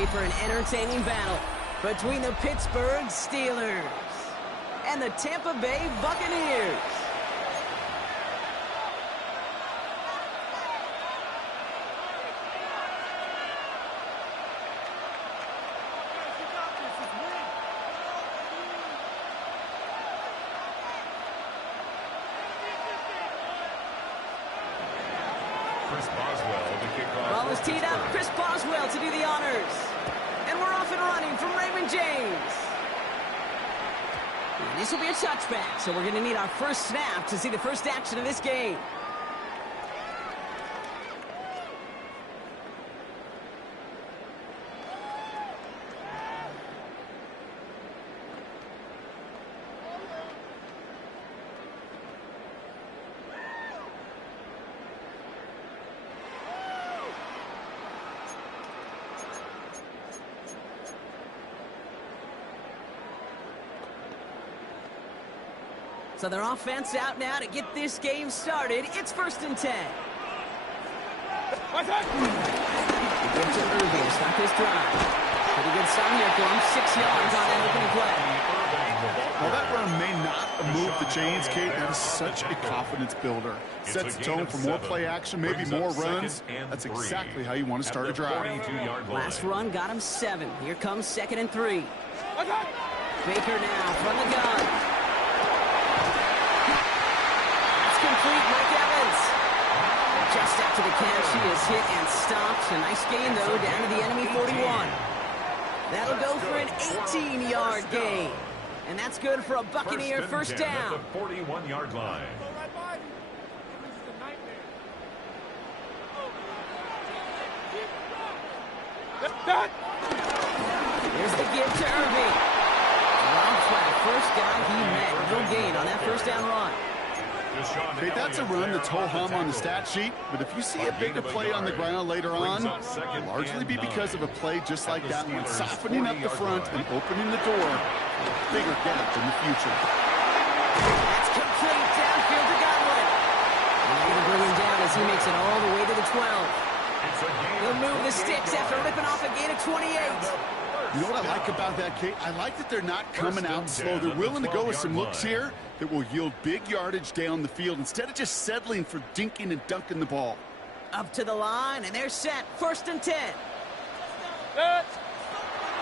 ready for an entertaining battle between the Pittsburgh Steelers and the Tampa Bay Buccaneers. Ball is teed up. Chris Boswell to do the honors. And we're off and running from Raymond James. And this will be a touchback, so we're going to need our first snap to see the first action of this game. So their offense out now to get this game started. It's 1st and 10. He gives to Irving to start this drive. Pretty good start here for him. 6 yards on that opening play. Well, that run may not move the chains, Kate. That is such a confidence builder. Sets the tone for more play action, maybe more runs. That's exactly how you want to start a drive. Last run got him 7. Here comes 2nd and 3. Baker now from the gun. Complete, Mike Evans. Just after the catch, he is hit and stopped. A nice gain, though, down to the enemy 41. That'll go for an 18-yard gain. And that's good for a Buccaneer first down. At the 41-yard line. Here's the give to Irving. Long flat, first guy he met. No gain on that first down run. Hey, that's a run that's ho-hum on the stat sheet, but if you see a bigger play on the ground later on, it'll largely be because of a play just like that one, softening up the front and opening the door for a bigger gap in the future. That's complete downfield to Godwin. And they're going to bring him down as he makes it all the way to the 12. He'll move the sticks after ripping off a gain of 28. You know what I like about that, Kate? I like that they're not coming out slow. They're willing to go with some looks here that will yield big yardage down the field instead of just settling for dinking and dunking the ball. Up to the line, and they're set. 1st and 10.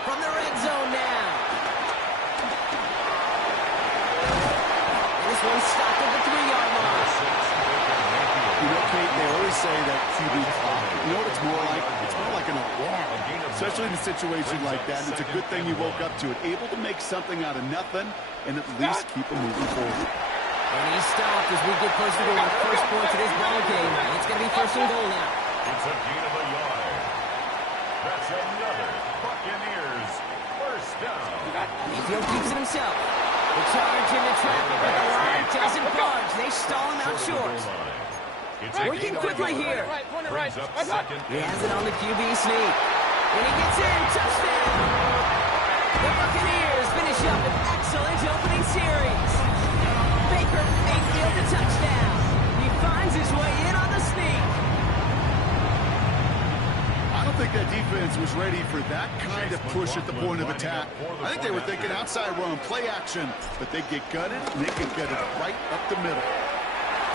From the red zone now. And this one's stopped at the 3-yard line. You know, Kate, they always say that QB clock. You know what it's more like? It's more like an alarm, especially in a situation like that. It's a good thing you woke up to it, able to make something out of nothing and at least keep them moving forward. And he's stopped as we get closer to our first point to this ball game. It's going to be 1st and goal now. It's a gain of a yard. That's another Buccaneers first down. Mayfield keeps it himself. The charge into traffic, but the line doesn't budge. They stall him out short. Working quickly here. He has it on the QB sneak. And he gets in. Touchdown. The Buccaneers finish up an excellent opening series. Baker Mayfield a touchdown. He finds his way in on the sneak. I don't think that defense was ready for that kind of push at the point of attack. I think they were thinking outside run, play action, but they get gutted, and they can get it right up the middle.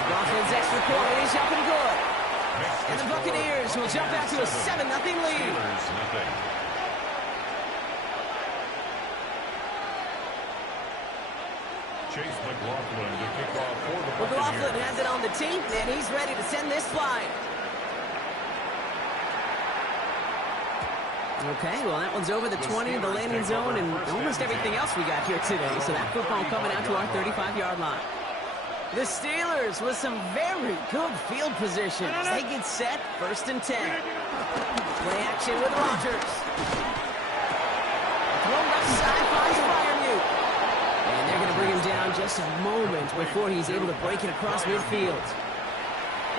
Brooklyn's extra point is up and good. And the Buccaneers will jump out to a 7-0 lead. Chase McLaughlin to kick off for the Buccaneers. McLaughlin has it on the team, and he's ready to send this flying. Okay, well, that one's over the 20, the landing zone, and almost everything else we got here today. So that football coming out to our 35-yard line. The Steelers with some very good field positions. They get set, 1st and 10. Play action with Rodgers. Throw left side, finds Freiermuth. And they're going to bring him down just a moment before he's able to break it across midfield.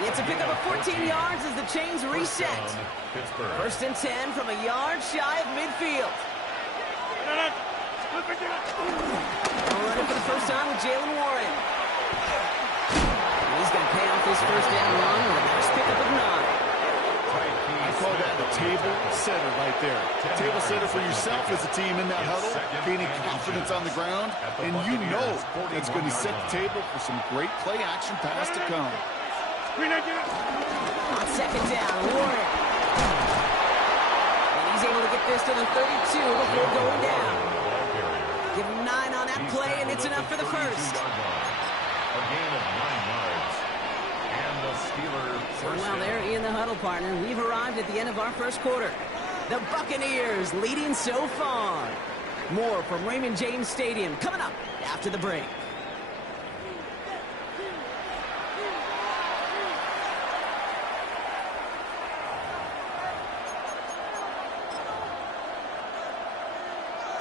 It's a pickup of 14 yards as the chains reset. 1st and 10 from a yard shy of midfield. Running for the first time with Jalen Warren. He's going to pay off this first down run with a nice pickup of 9. call that a table setter right there. Table setter for yourself as a team in that huddle, gaining confidence on the ground, and you know that's going to set the table for some great play action pass to come. On second down, Warren. And he's able to get this to the 32 before going down. Give him 9 on that play, and it's enough for the first. A gain of 9 yards. And the Steelers So while they're in the huddle, partner, we've arrived at the end of our first quarter. The Buccaneers leading so far. More from Raymond James Stadium coming up after the break.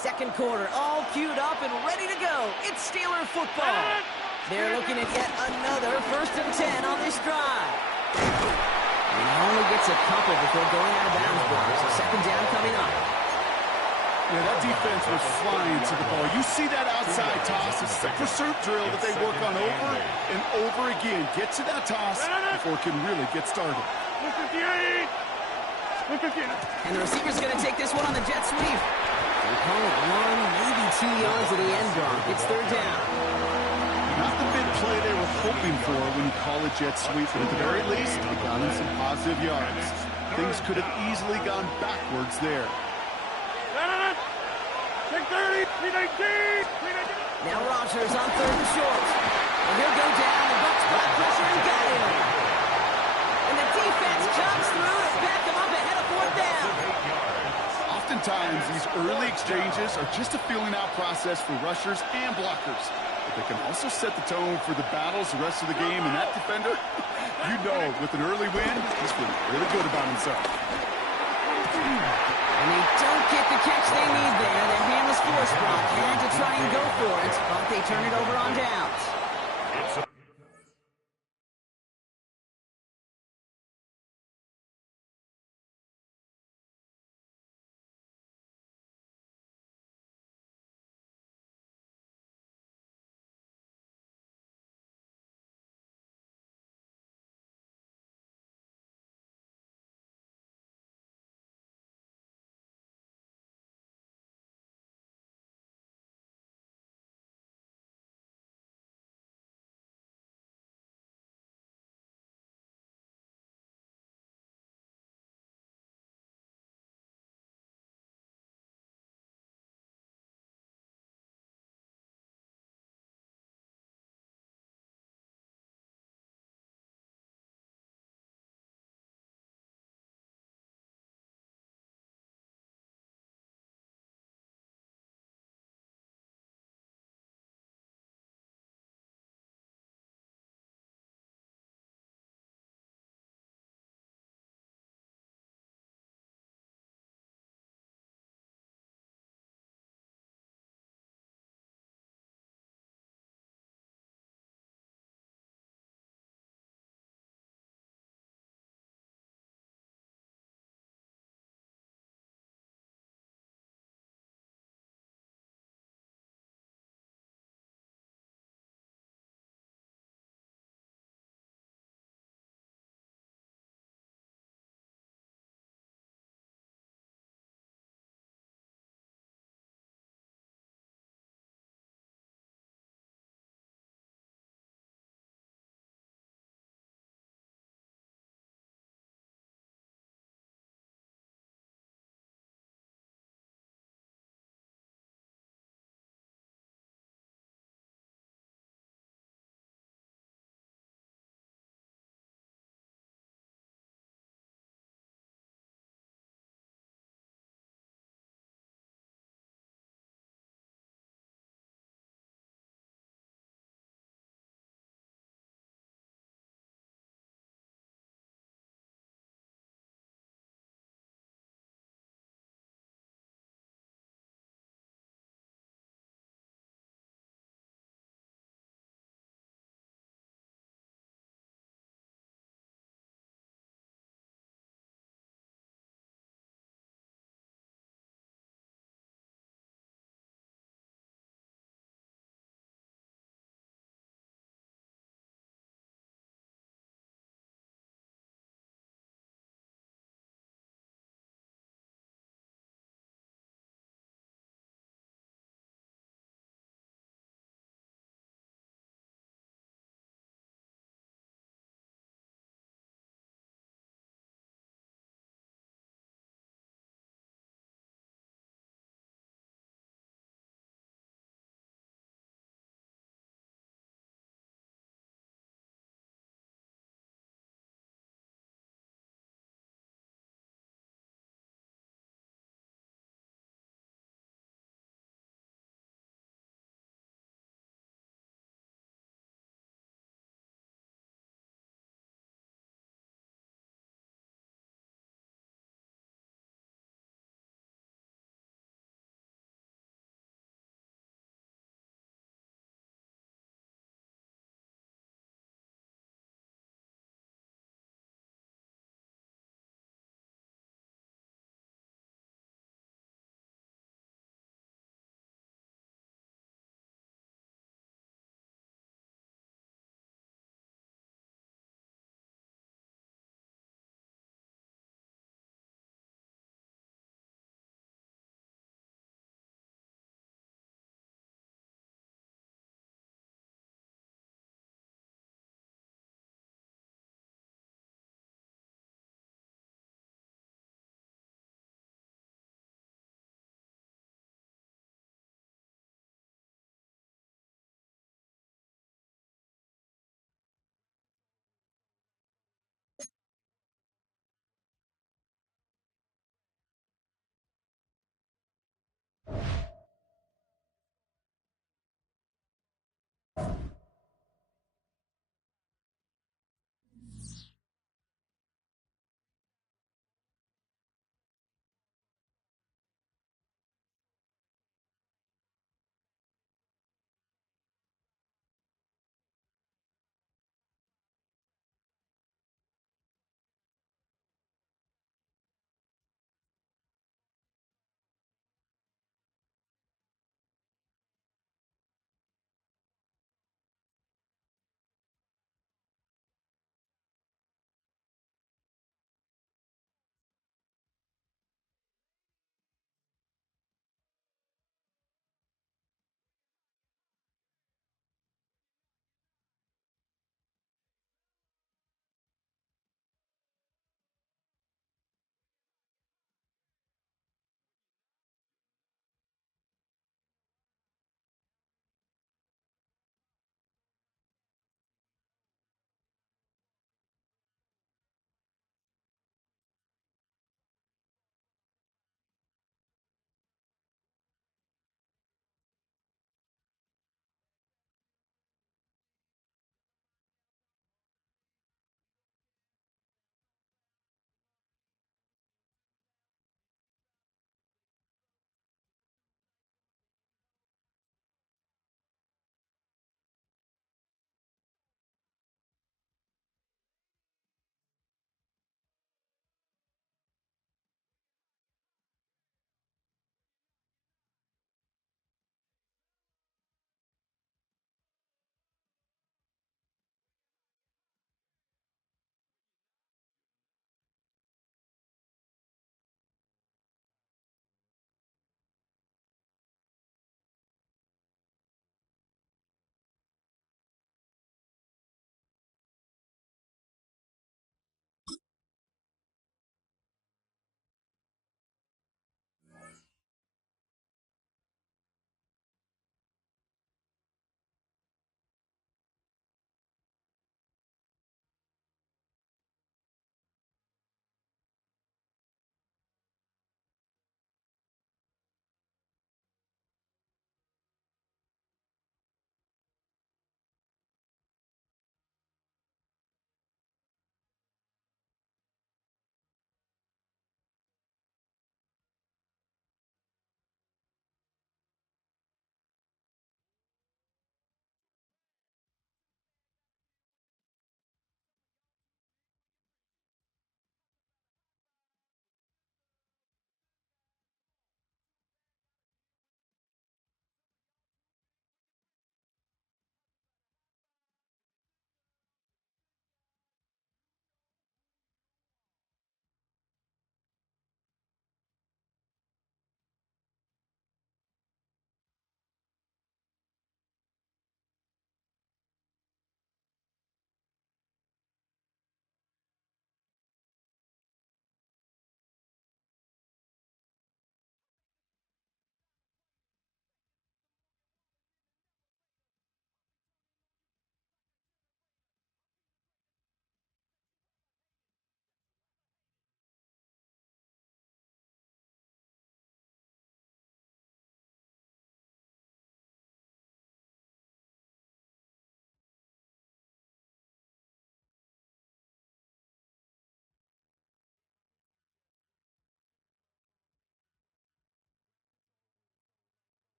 Second quarter, all queued up and ready to go. It's Steeler football. They're looking at yet another 1st and 10 on this drive. And he only gets a couple before going out of bounds, boys. So second down coming up. Yeah, that defense was flying to the ball. You see that outside toss. It's the pursuit drill that they work on over and over again. Get to that toss before it can really get started. And the receiver's going to take this one on the jet sweep. They call it 1, maybe 2 yards to the end block. It's third down. Not the big play they were hoping for when you call a jet sweep, but at the very least, it got them some positive yards. Things could have easily gone backwards there. Now Rodgers on 3rd and short. And he'll go down. The Bucs brought pressure and got him. And the defense comes through to back him up ahead of 4th down. Oftentimes, these early exchanges are just a feeling-out process for rushers and blockers. But they can also set the tone for the battles the rest of the game. And that defender, you know, with an early win, he's feeling really good about himself. And they don't get the catch they need there. The hand was forced, Brock. Had to try and go for it, but they turn it over on downs.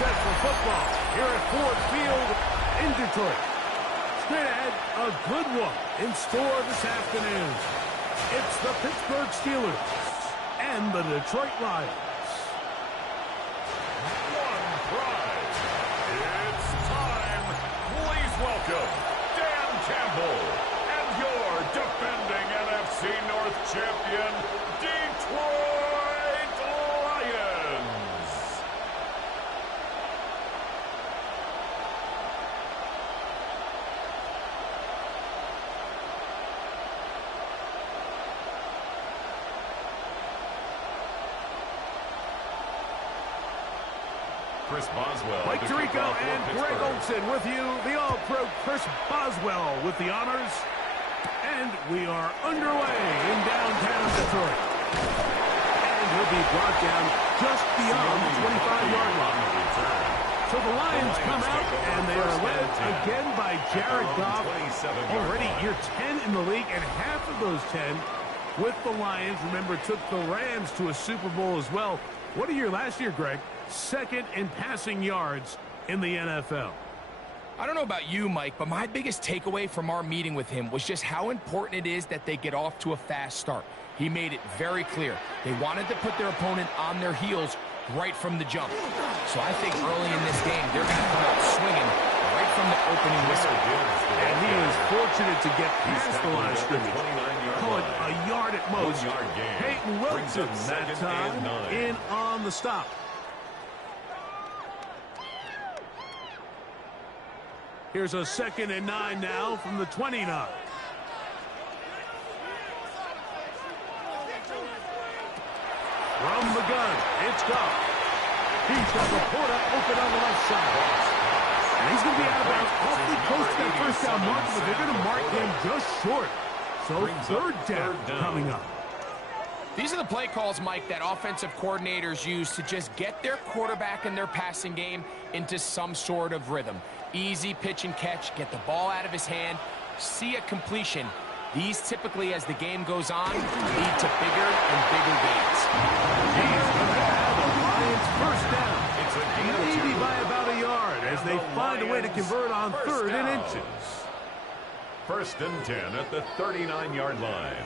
set for football here at Ford Field in Detroit. Straight ahead, a good one in store this afternoon. It's the Pittsburgh Steelers and the Detroit Lions. One prize. It's time. Please welcome Dan Campbell and your defending NFC North champion, Detroit Lions. Chris Boswell. Mike Tirico and Greg Olson with you. The All-Pro Chris Boswell with the honors. And we are underway in downtown Detroit. And he'll be brought down just beyond the 25-yard line. So the Lions come out, and they are led again by Jared Goff. Already year 10 in the league, and half of those 10 with the Lions. Remember, took the Rams to a Super Bowl as well. What a year last year, Greg. Second in passing yards in the NFL. I don't know about you, Mike, but my biggest takeaway from our meeting with him was just how important it is that they get off to a fast start. He made it very clear. They wanted to put their opponent on their heels right from the jump. So I think early in this game, they're going to come out swinging right from the opening whistle. And he is fortunate to get past the line of scrimmage. Call it a yard at most. Peyton Wilson that time in on the stop. Here's a 2nd and 9 now from the 29. From the gun, it's Goff. He's got Laporta open on the left side. And he's going to be out of bounds awfully close to that first down mark, but they're going to mark him just short. So third down coming up. These are the play calls, Mike, that offensive coordinators use to just get their quarterback and their passing game into some sort of rhythm. Easy pitch and catch, get the ball out of his hand, see a completion. These typically, as the game goes on, lead to bigger and bigger gains. He's going to have the Lions first down. It's a gain maybe by about a yard as they find a way to convert on 3rd and inches. 1st and 10 at the 39-yard line.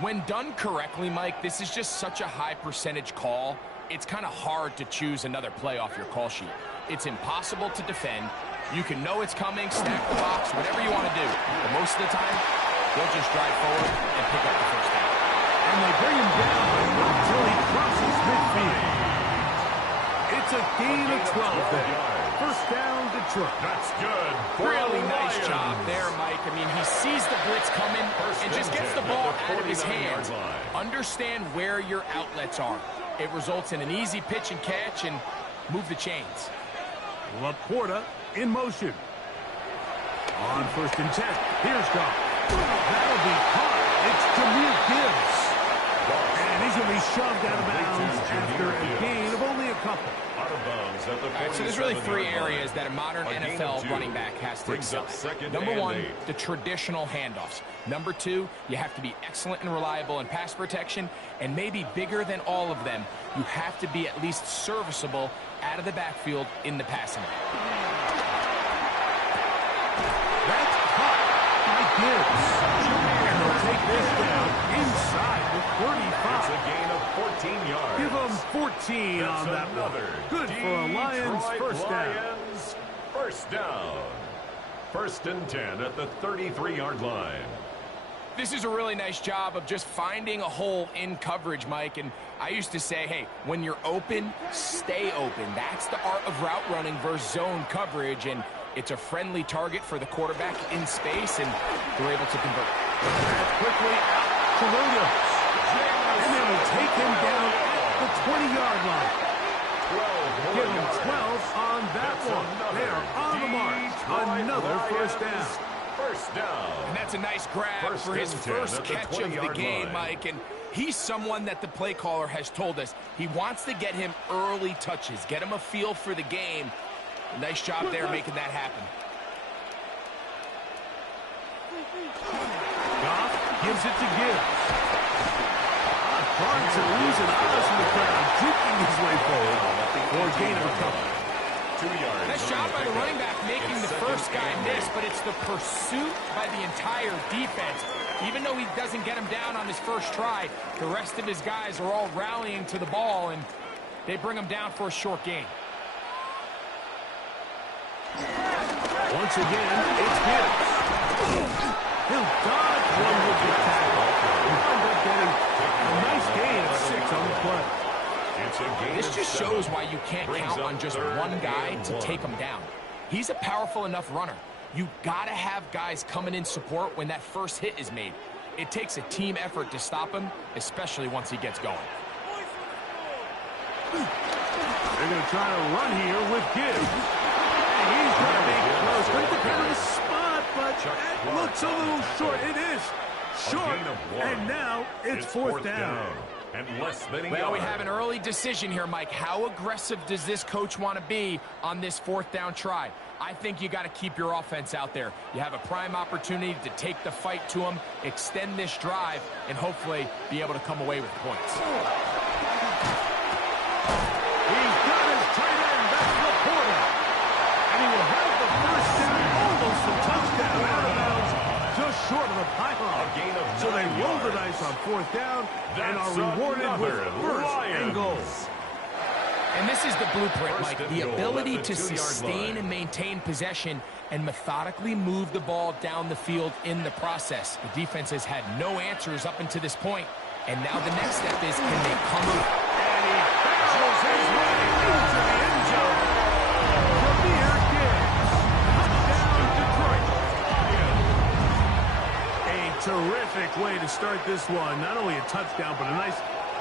When done correctly, Mike, this is just such a high percentage call. It's kind of hard to choose another play off your call sheet. It's impossible to defend. You can know it's coming, stack the box, whatever you want to do. But most of the time, they'll just drive forward and pick up the first down. And they bring him down until he crosses midfield. It's a gain of 12 there. First down, Detroit. That's good. Really nice job there, Mike. I mean, he sees the blitz coming and just gets the ball out of his hands. Understand where your outlets are. It results in an easy pitch and catch and move the chains. Laporta in motion. On 1st and 10. Here's Goff. That'll be caught. It's Jahmyr Gibbs. And he's going to be shoved out of bounds after a gain of only a couple. Out of bounds at the 47-yard line. So there's really 3 areas that a modern NFL running back has to excel at. Number 1, the traditional handoffs. Number 2, you have to be excellent and reliable in pass protection. And maybe bigger than all of them, you have to be at least serviceable out of the backfield in the passing game. That's caught by Gibbs. And they'll take this down inside the 35. It's a gain of 14 yards. Give them 14 on that one. Good for a Lions first down. First down. 1st and 10 at the 33-yard line. This is a really nice job of just finding a hole in coverage, Mike. And I used to say, hey, when you're open, stay open. That's the art of route running versus zone coverage. And it's a friendly target for the quarterback in space, and they're able to convert. That's quickly out to Williams. And they will take him down at the 20-yard line. Give him 12 on that one. They are on the march. Another first down. First down. And that's a nice grab for his first catch of the game, Mike. And he's someone that the play caller has told us he wants to get him early touches, get him a feel for the game. Nice job there making that happen. Goff gives it to Gibbs. Barnes are losing eyes in the crowd. it's the pursuit by the entire defense. Even though he doesn't get him down on his first try, the rest of his guys are all rallying to the ball, and they bring him down for a short gain. Once again, it's Gibbs. He'll dodge one with the tackle. He'll end up getting a nice gain of 6 on the play. This just shows why you can't count on just one guy to take him down. He's a powerful enough runner. You gotta have guys coming in support when that first hit is made. It takes a team effort to stop him, especially once he gets going. They're going to try to run here with Gibbs. And he's going to be close. Going to kind of spot, but it looks a little short. It is short, and now it's fourth down. And less than a Well, yard. we have an early decision here, Mike. How aggressive does this coach want to be on this fourth down try? I think you got to keep your offense out there. You have a prime opportunity to take the fight to him, extend this drive, and hopefully be able to come away with points. He's got his tight end. That's Laporta. And he will have the first down, almost a touchdown, out of bounds, just short of the pylon. So they roll the dice on fourth down and are rewarded with first and goal. And this is the blueprint, Mike. The ability to sustain and maintain possession and methodically move the ball down the field in the process. The defense has had no answers up until this point, and now the next step is, can they come up? And he barrels his way into the end zone. Jameer Gibbs. Touchdown, Detroit. A terrific way to start this one. Not only a touchdown, but a nice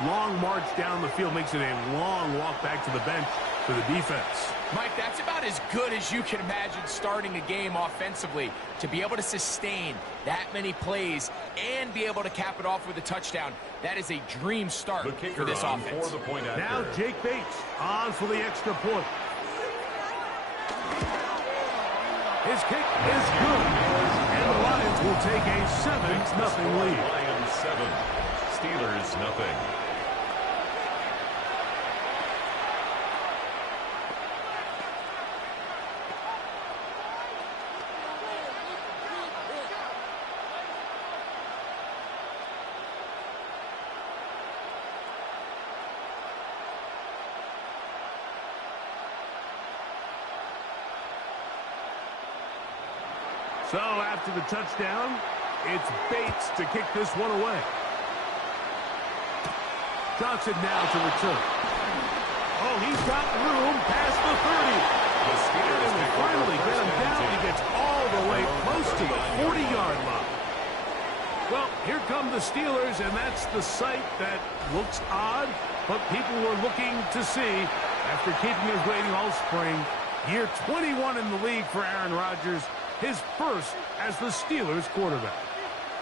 long march down the field. Makes it a long walk back to the bench for the defense. Mike, that's about as good as you can imagine starting a game offensively. To be able to sustain that many plays and be able to cap it off with a touchdown, that is a dream start for this offense. Now Jake Bates on for the extra point. His kick is good. And the Lions will take a 7-0 lead. Lions 7, Steelers nothing. So after the touchdown, it's Bates to kick this one away. Johnson now to return. Oh, he's got room past the 30. And they will finally get him down. He gets all the way close to the 40-yard line. Well, here come the Steelers, and that's the sight that looks odd, but people were looking to see after keeping his rating all spring. Year 21 in the league for Aaron Rodgers. His first as the Steelers quarterback.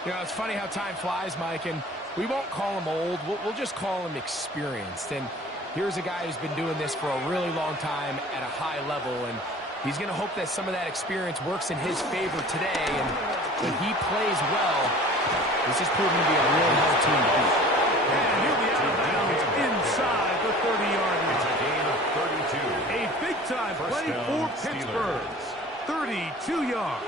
You know, it's funny how time flies, Mike, and we won't call him old. We'll just call him experienced. And here's a guy who's been doing this for a really long time at a high level, and he's going to hope that some of that experience works in his favor today. And when he plays well, this is proving to be a really hard team to beat. And he'll be out of bounds inside the 30-yard line. It's a gain of 32. A big-time play for Pittsburgh. 32 yards.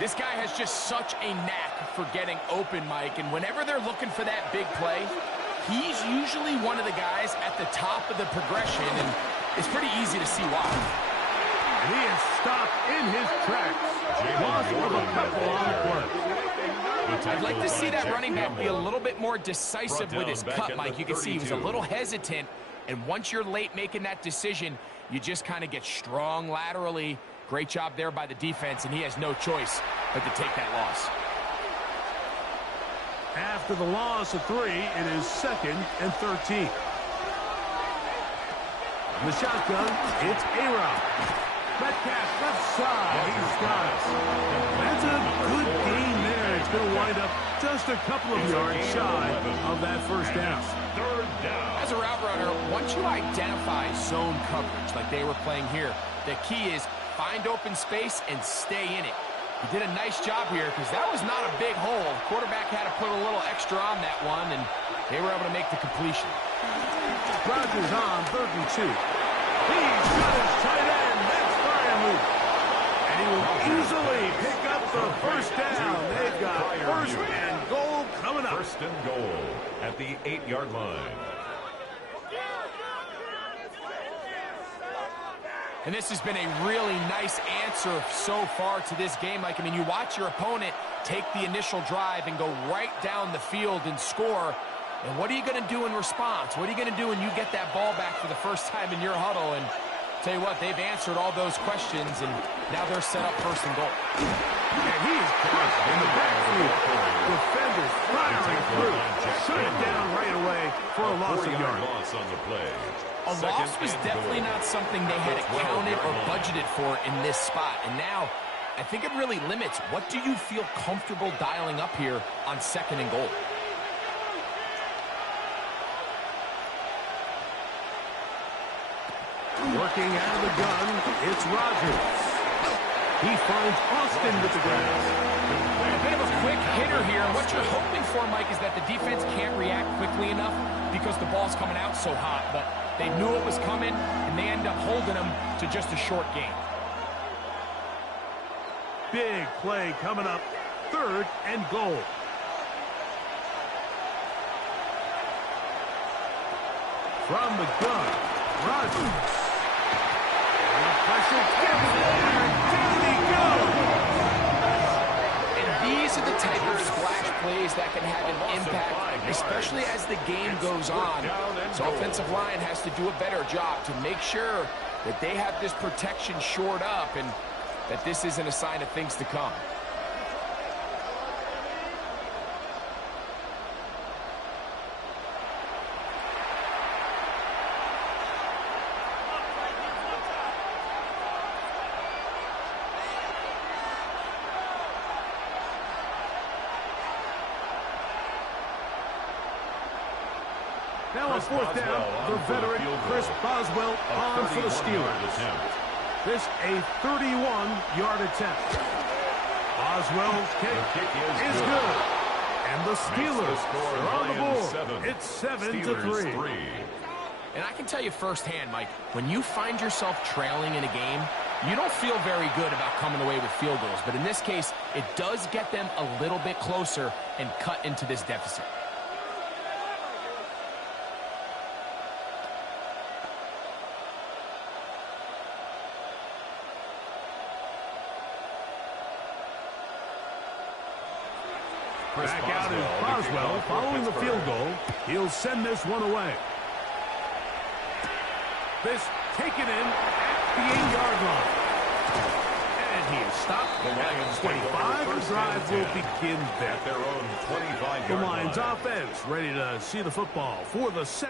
This guy has just such a knack for getting open, Mike, and whenever they're looking for that big play, he's usually one of the guys at the top of the progression, and it's pretty easy to see why. And he is stopped in his tracks. Loss of a couple on the play. I'd like to see that running back be a little bit more decisive with his cut, Mike. You can see he was a little hesitant, and once you're late making that decision, you just kind of get strong laterally. Great job there by the defense, and he has no choice but to take that loss. After the loss of 3, it is 2nd and 13. The shotgun, it's A-Rod. Metcalf left side, he's got it. That's a good gain there. It's going to wind up just a couple of yards shy of that first down. Third down. As a route runner, once you identify zone coverage like they were playing here, the key is find open space and stay in it. He did a nice job here because that was not a big hole. Quarterback had to put a little extra on that one, and they were able to make the completion. Rodgers on 3rd and 2. He's got his tight end. That's Brian Luke. And And he will easily pick up the first down. They've got first and goal coming up. First and goal at the 8-yard line. And this has been a really nice answer so far to this game, Mike. I mean, you watch your opponent take the initial drive and go right down the field and score. And what are you going to do in response? What are you going to do when you get that ball back for the first time in your huddle? And tell you what, they've answered all those questions, and now they're set up first and goal. And he is caught in the backfield. Defenders firing through. Shut it down right away for a loss of yards. Loss on the play. A loss was definitely not something they had accounted or budgeted for in this spot. And now, I think it really limits. What do you feel comfortable dialing up here on second and goal? Working out of the gun, it's Rodgers. He finds Austin with the grab. A bit of a quick hitter here. And what you're hoping for, Mike, is that the defense can't react quickly enough because the ball's coming out so hot. But they knew it was coming, and they end up holding them to just a short gain. Big play coming up. Third and goal. From the gun, Rodgers. Pressure gets there. Down he goes. And these are the type of splash plays that can have an impact, especially as the game goes on. So offensive line has to do a better job to make sure that they have this protection shored up and that this isn't a sign of things to come. Now on fourth down, the veteran Chris Boswell on for the Steelers. This a 31-yard attempt. Boswell's kick is good. And the Steelers are on the board. It's 7-3. And I can tell you firsthand, Mike, when you find yourself trailing in a game, you don't feel very good about coming away with field goals. But in this case, it does get them a little bit closer and cut into this deficit. Back out is Boswell following the field goal. He'll send this one away. This taken in at the 8-yard line. And he is stopped at 25. The drive will begin there. At their own 25-yard line. The Lions offense ready to see the football for the second.